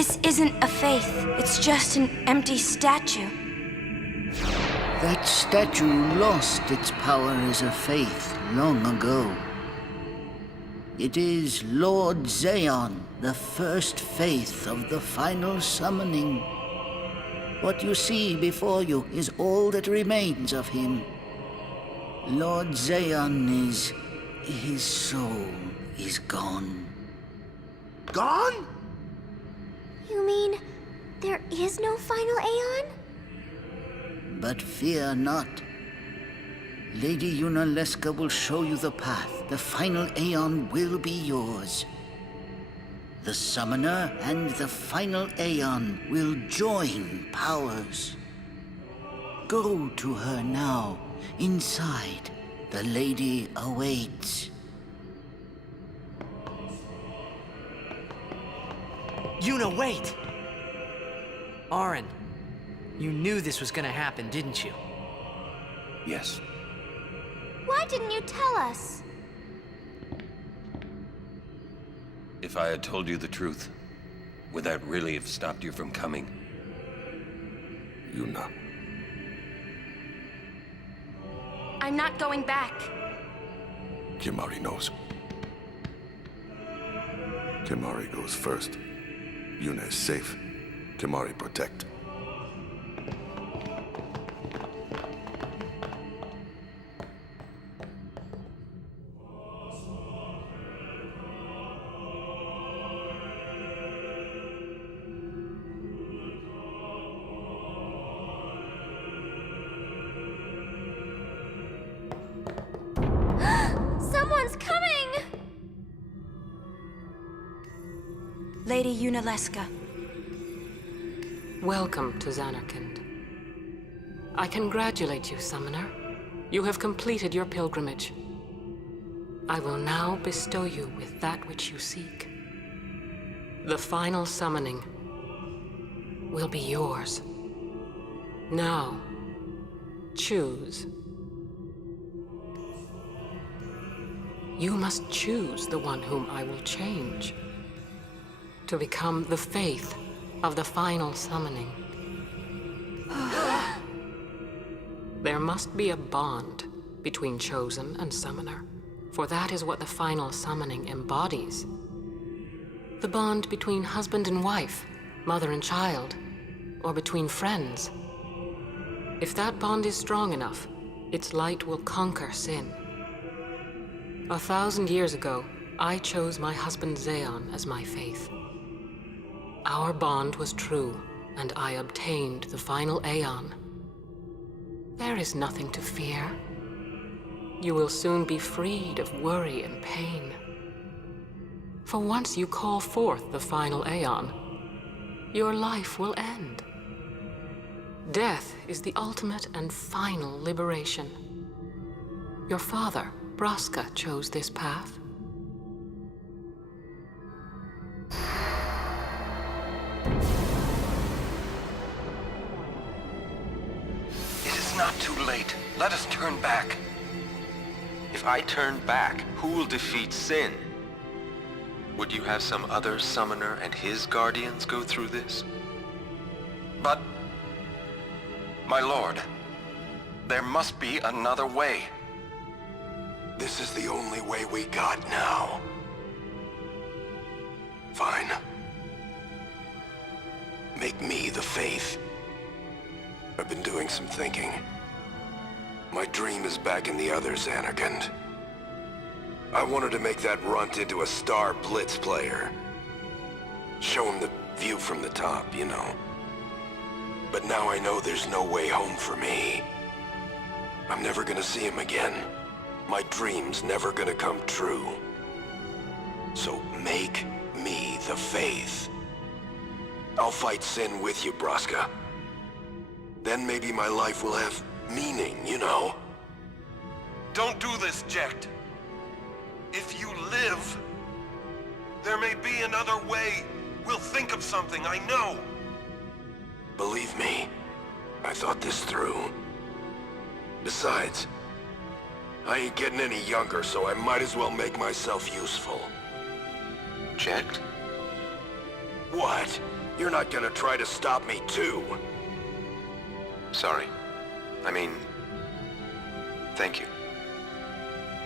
This isn't a faith. It's just an empty statue. That statue lost its power as a faith long ago. It is Lord Aeon, the first faith of the final summoning. What you see before you is all that remains of him. Lord Aeon is... his soul is gone. Gone? You mean there is no final aeon? But fear not. Lady Yunalesca will show you the path. The final aeon will be yours. The summoner and the final aeon will join powers. Go to her now. Inside, the lady awaits. Yuna, wait! Auron, you knew this was gonna happen, didn't you? Yes. Why didn't you tell us? If I had told you the truth, would that really have stopped you from coming? Yuna. I'm not going back. Kimahri knows. Kimahri goes first. Yuna is safe. Kimahri protect. Someone's coming! Lady Yunalesca. Welcome to Zanarkand. I congratulate you, Summoner. You have completed your pilgrimage. I will now bestow you with that which you seek. The final summoning will be yours. Now, choose. You must choose the one whom I will change to become the faith of the final summoning. There must be a bond between Chosen and Summoner, for that is what the final summoning embodies. The bond between husband and wife, mother and child, or between friends. If that bond is strong enough, its light will conquer sin. 1,000 years ago, I chose my husband Aeon as my faith. Our bond was true, and I obtained the final aeon. There is nothing to fear. You will soon be freed of worry and pain. For once you call forth the final aeon, your life will end. Death is the ultimate and final liberation. Your father, Braska, chose this path. It is not too late. Let us turn back. If I turn back, who will defeat sin? Would you have some other summoner and his guardians go through this? But... my lord, there must be another way. This is the only way we got now. Fine. Make me the faith. I've been doing some thinking. My dream is back in the other Zanarkand. I wanted to make that runt into a star blitz player. Show him the view from the top, you know. But now I know there's no way home for me. I'm never gonna see him again. My dream's never gonna come true. So make me the faith. I'll fight sin with you, Braska. Then maybe my life will have meaning, you know? Don't do this, Jecht. If you live, there may be another way. We'll think of something, I know. Believe me, I thought this through. Besides, I ain't getting any younger, so I might as well make myself useful. Jecht? What? You're not gonna try to stop me too? Sorry. I mean, thank you.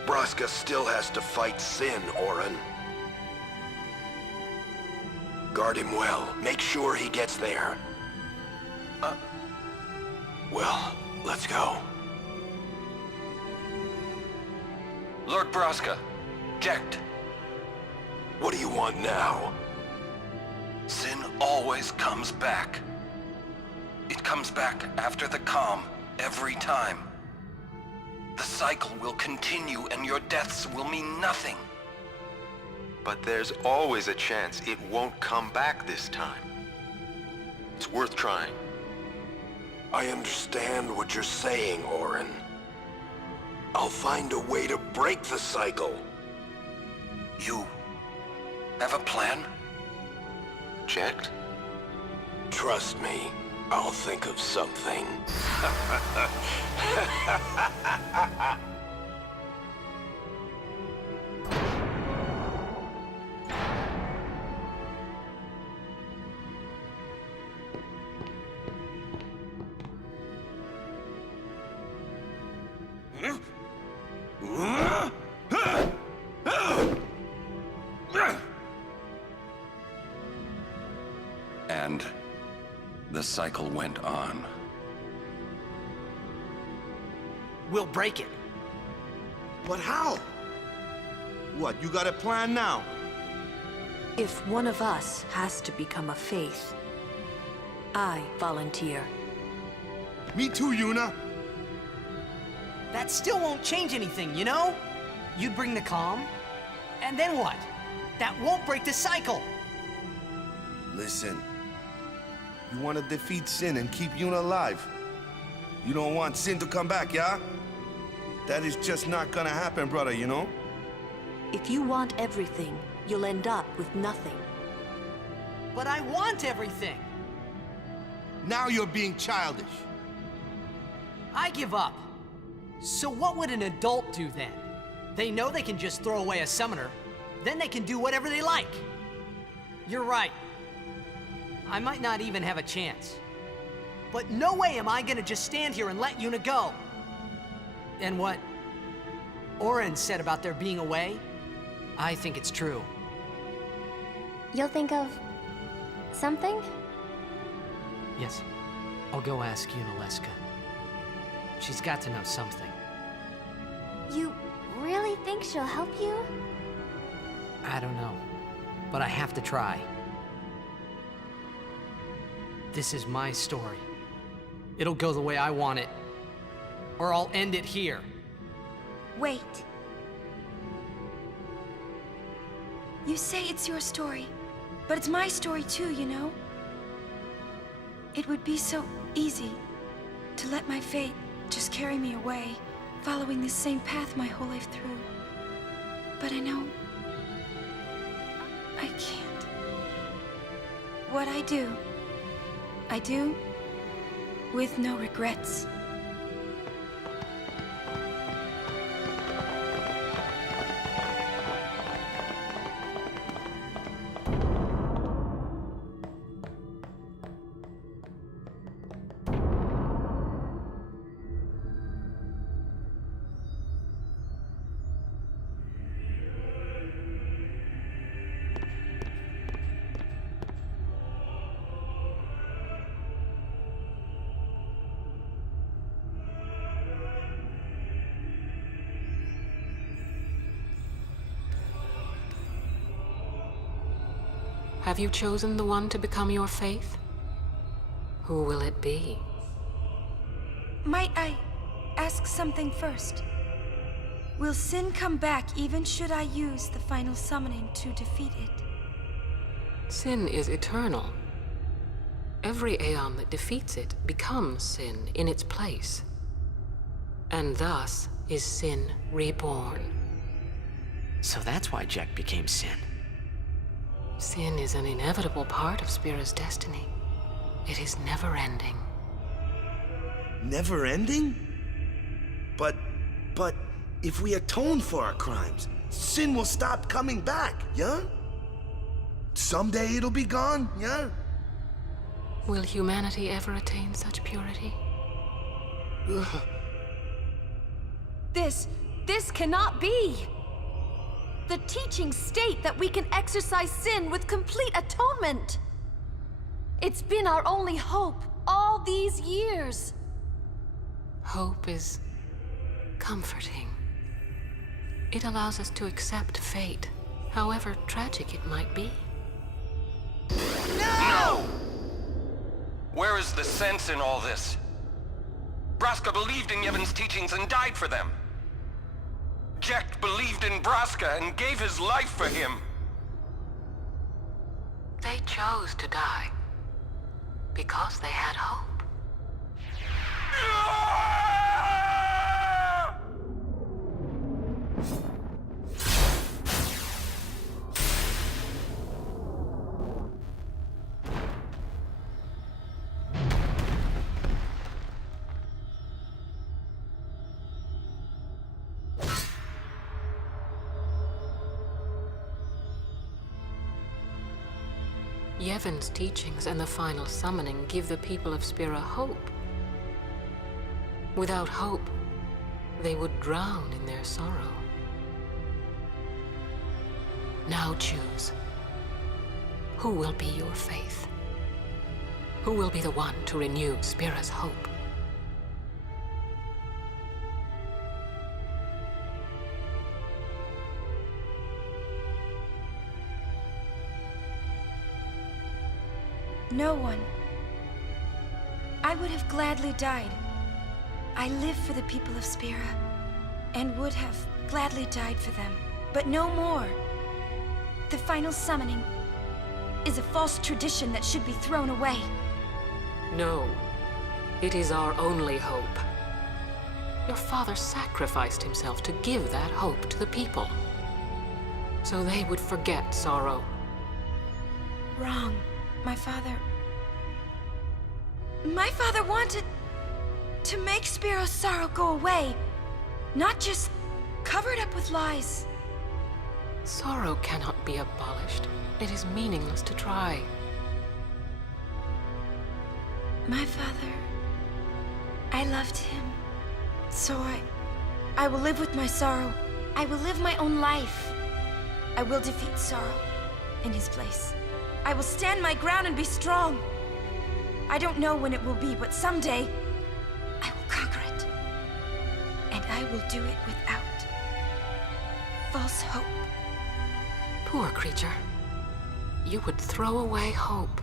Braska still has to fight Sin, Auron. Guard him well. Make sure he gets there. Well, let's go. Lord Braska, Jekt. What do you want now? Sin always comes back. It comes back after the calm, every time. The cycle will continue and your deaths will mean nothing. But there's always a chance it won't come back this time. It's worth trying. I understand what you're saying, Auron. I'll find a way to break the cycle. You have a plan? Jekt? Trust me, I'll think of something. And the cycle went on. We'll break it. But how? What, you got a plan now? If one of us has to become a faith, I volunteer. Me too, Yuna. That still won't change anything, you know? You'd bring the calm, and then what? That won't break the cycle! Listen, you want to defeat Sin and keep Yuna alive. You don't want Sin to come back, yeah? That is just not gonna happen, brother, you know? If you want everything, you'll end up with nothing. But I want everything! Now you're being childish. I give up. So what would an adult do then? They know they can just throw away a summoner, then they can do whatever they like. You're right. I might not even have a chance. But no way am I gonna just stand here and let Yuna go. And what Auron said about there being a way, I think it's true. You'll think of something? Yes, I'll go ask Yunalesca. She's got to know something. You really think she'll help you? I don't know, but I have to try. This is my story. It'll go the way I want it, or I'll end it here. Wait. You say it's your story, but it's my story too, you know? It would be so easy to let my fate just carry me away, following this same path my whole life through. But I know I can't. What I do with no regrets. Have you chosen the one to become your faith? Who will it be? Might I ask something first? Will Sin come back even should I use the final summoning to defeat it? Sin is eternal. Every aeon that defeats it becomes Sin in its place. And thus is Sin reborn. So that's why Jekt became Sin. Sin is an inevitable part of Spira's destiny. It is never-ending. Never ending? But if we atone for our crimes, Sin will stop coming back, yeah? someday it'll be gone, yeah? Will humanity ever attain such purity? This cannot be! The teachings state that we can exercise sin with complete atonement! It's been our only hope all these years! Hope is comforting. It allows us to accept fate, however tragic it might be. No! Where is the sense in all this? Braska believed in Yevon's teachings and died for them. Jekt believed in Braska and gave his life for him. They chose to die because they had hope. Yevon's teachings and the final summoning give the people of Spira hope. Without hope, they would drown in their sorrow. Now choose. Who will be your faith? Who will be the one to renew Spira's hope? No one. I would have gladly died. I live for the people of Spira, and would have gladly died for them, but no more. The final summoning is a false tradition that should be thrown away. No, it is our only hope. Your father sacrificed himself to give that hope to the people, so they would forget sorrow. Wrong. My father wanted to make Spiro's sorrow go away, not just covered up with lies. Sorrow cannot be abolished. It is meaningless to try. My father, I loved him. So I will live with my sorrow. I will live my own life. I will defeat sorrow in his place. I will stand my ground and be strong. I don't know when it will be, but someday I will conquer it. And I will do it without false hope. Poor creature. You would throw away hope.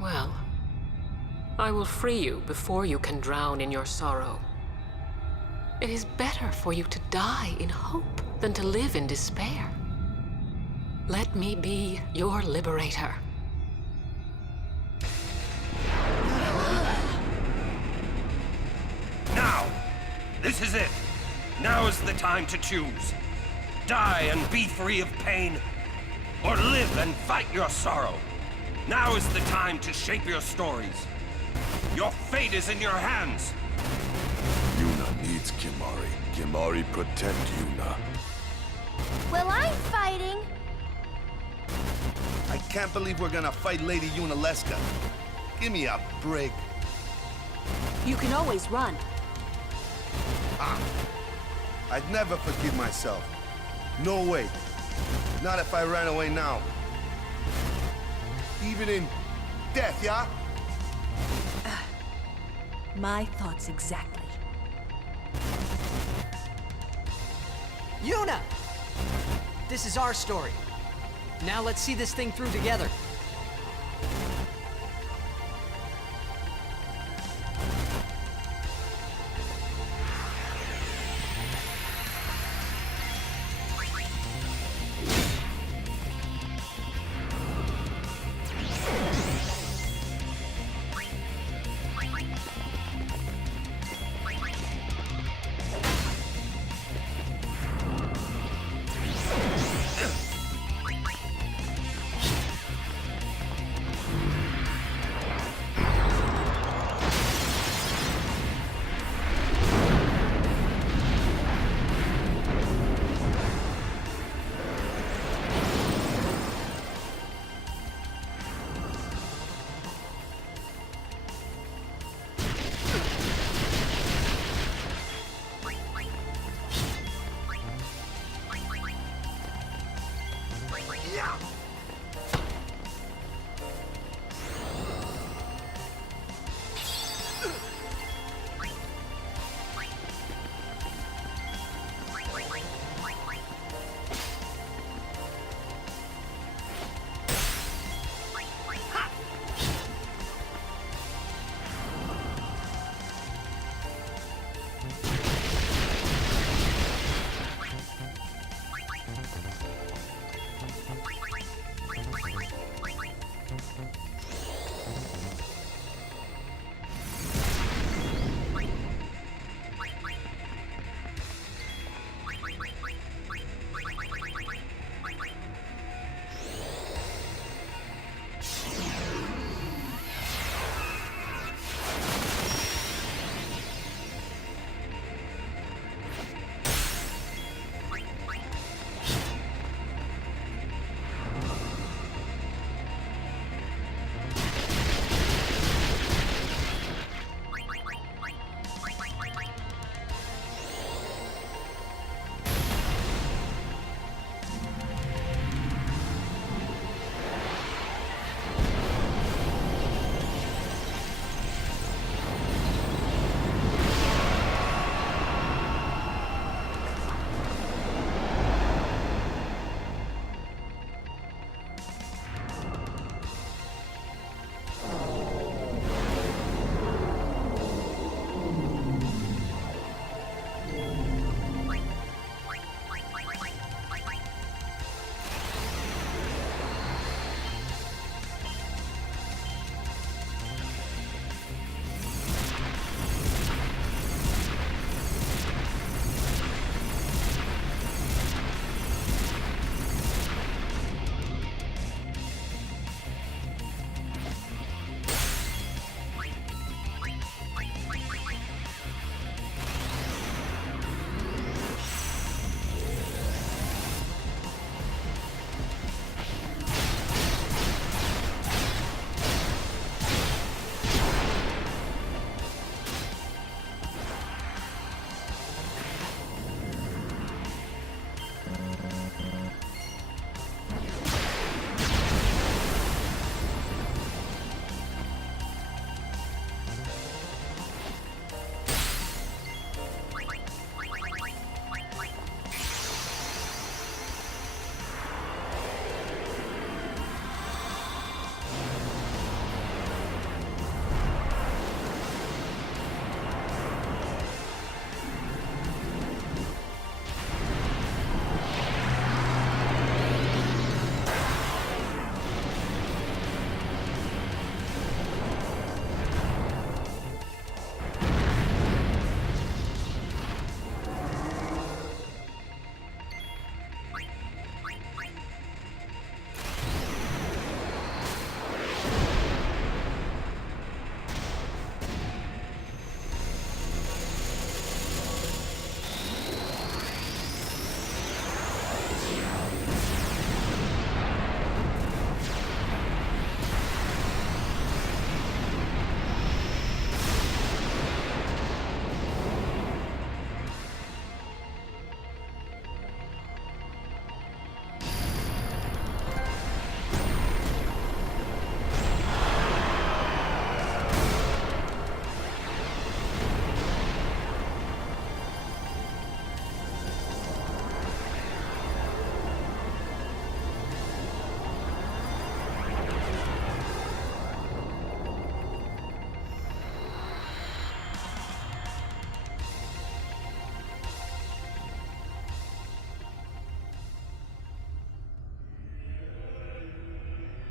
Well, I will free you before you can drown in your sorrow. It is better for you to die in hope than to live in despair. Let me be your liberator. Now! This is it! Now is the time to choose. Die and be free of pain, or live and fight your sorrow. Now is the time to shape your stories. Your fate is in your hands. Yuna needs Kimahri. Kimahri protect Yuna. Well, I'm fighting. I can't believe we're gonna fight Lady Yunalesca. Give me a break. You can always run. I'd never forgive myself. No way. Not if I ran away now. Even in death, yeah? My thoughts exactly. Yuna! This is our story. Now let's see this thing through together.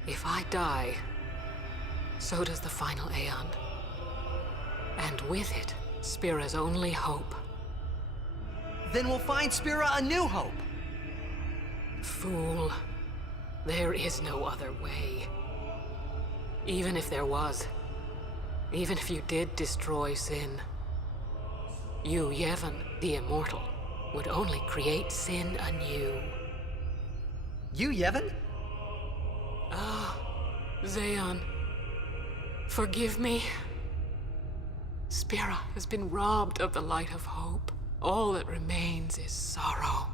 If I die, so does the final aeon. And with it, Spira's only hope. Then we'll find Spira a new hope. Fool. There is no other way. Even if there was, even if you did destroy Sin, you, Yevon, the Immortal, would only create Sin anew. You, Yevon? Ah, Zeon. Forgive me. Spira has been robbed of the light of hope. All that remains is sorrow.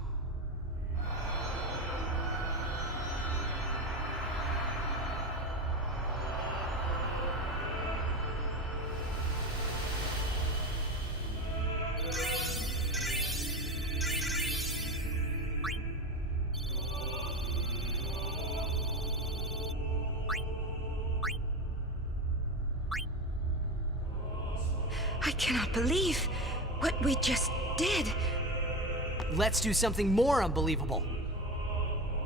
I cannot believe what we just did. Let's do something more unbelievable.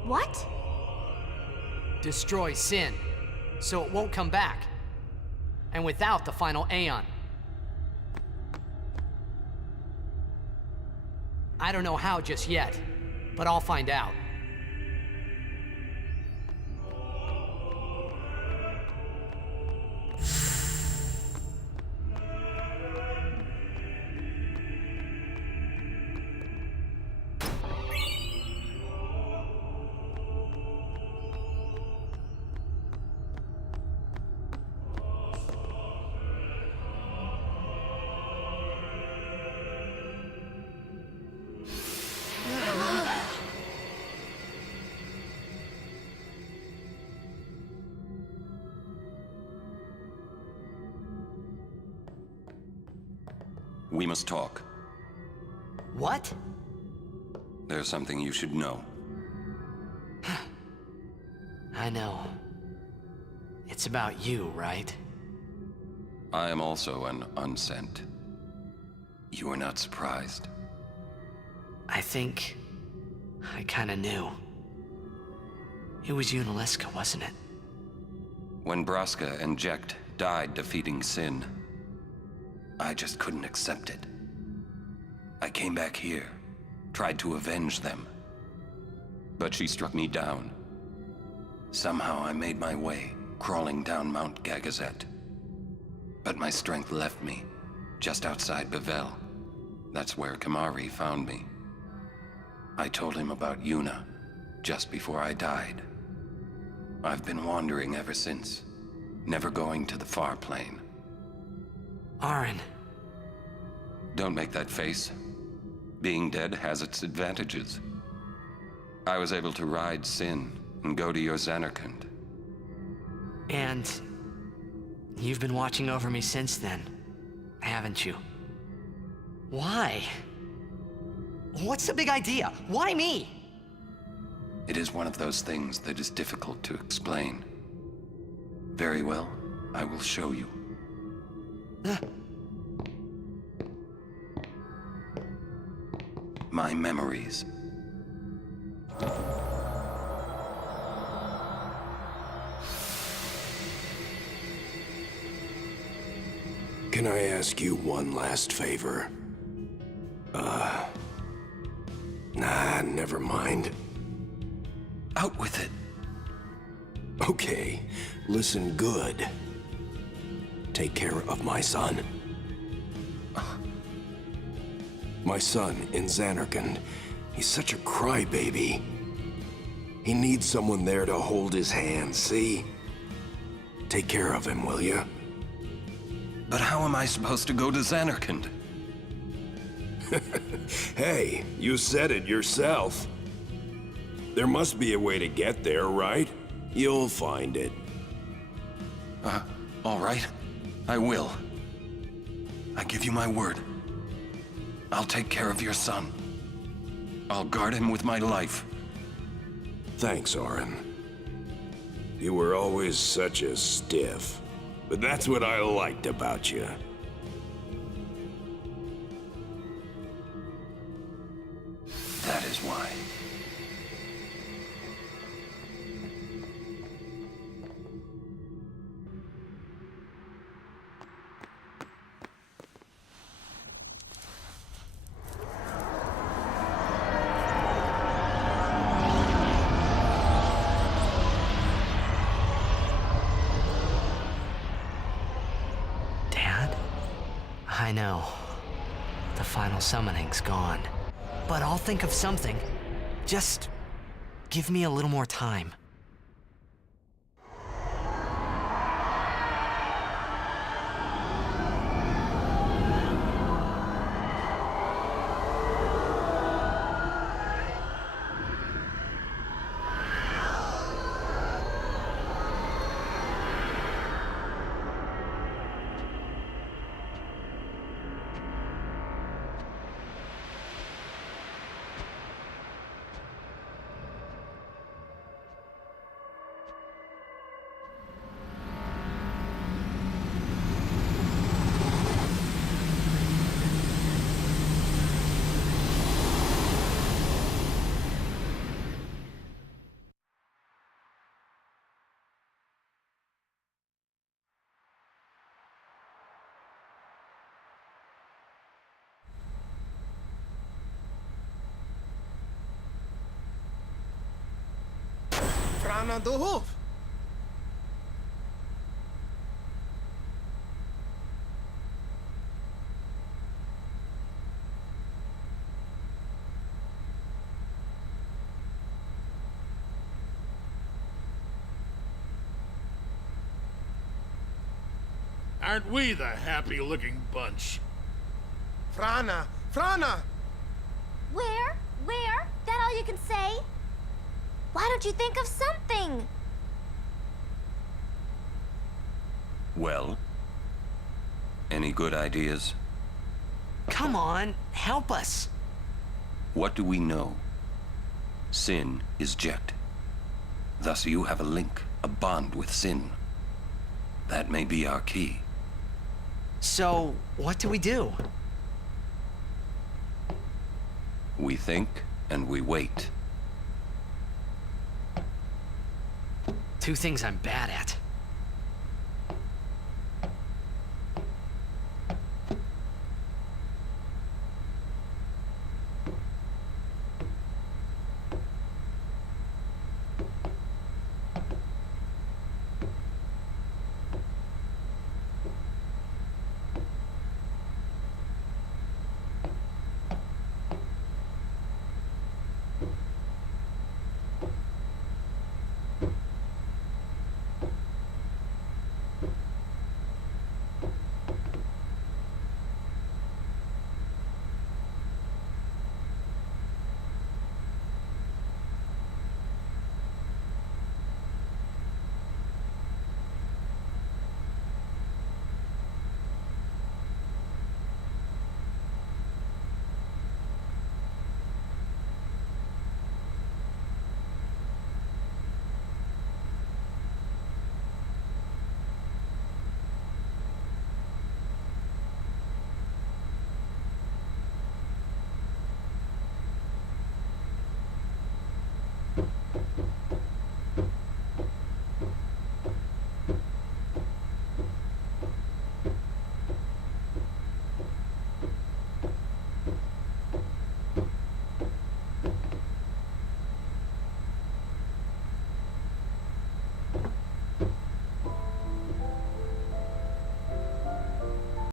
What? Destroy Sin, so it won't come back. And without the final aeon. I don't know how just yet, but I'll find out. We must talk. What? There's something you should know. I know. It's about you, right? I am also an unsent. You are not surprised. I think I kinda knew. It was Yunalesca, wasn't it? When Braska and Jecht died defeating Sin, I just couldn't accept it. I came back here, tried to avenge them. But she struck me down. Somehow I made my way, crawling down Mount Gagazet. But my strength left me, just outside Bevel. That's where Kamari found me. I told him about Yuna, just before I died. I've been wandering ever since, never going to the far plane. Auron. Don't make that face. Being dead has its advantages. I was able to ride Sin and go to your Zanarkand. And you've been watching over me since then, haven't you? Why? What's the big idea? Why me? It is one of those things that is difficult to explain. Very well, I will show you. My memories. Can I ask you one last favor? Nah, never mind. Out with it. Okay, listen good. Take care of my son. My son in Zanarkand. He's such a crybaby. He needs someone there to hold his hand, see? Take care of him, will you? But how am I supposed to go to Zanarkand? Hey, you said it yourself. There must be a way to get there, right? You'll find it. All right. I will. I give you my word. I'll take care of your son. I'll guard him with my life. Thanks, Auron. You were always such a stiff. But that's what I liked about you. That is why. know. The final summoning's gone. But I'll think of something. Just give me a little more time. Frana de Hof. Aren't we the happy-looking bunch? Frana! Frana! Where? That all you can say? Why don't you think of something? Well, any good ideas? Come on, help us. What do we know? Sin is Jet. Thus you have a link, a bond with Sin. That may be our key. So, what do we do? We think and we wait. Two things I'm bad at.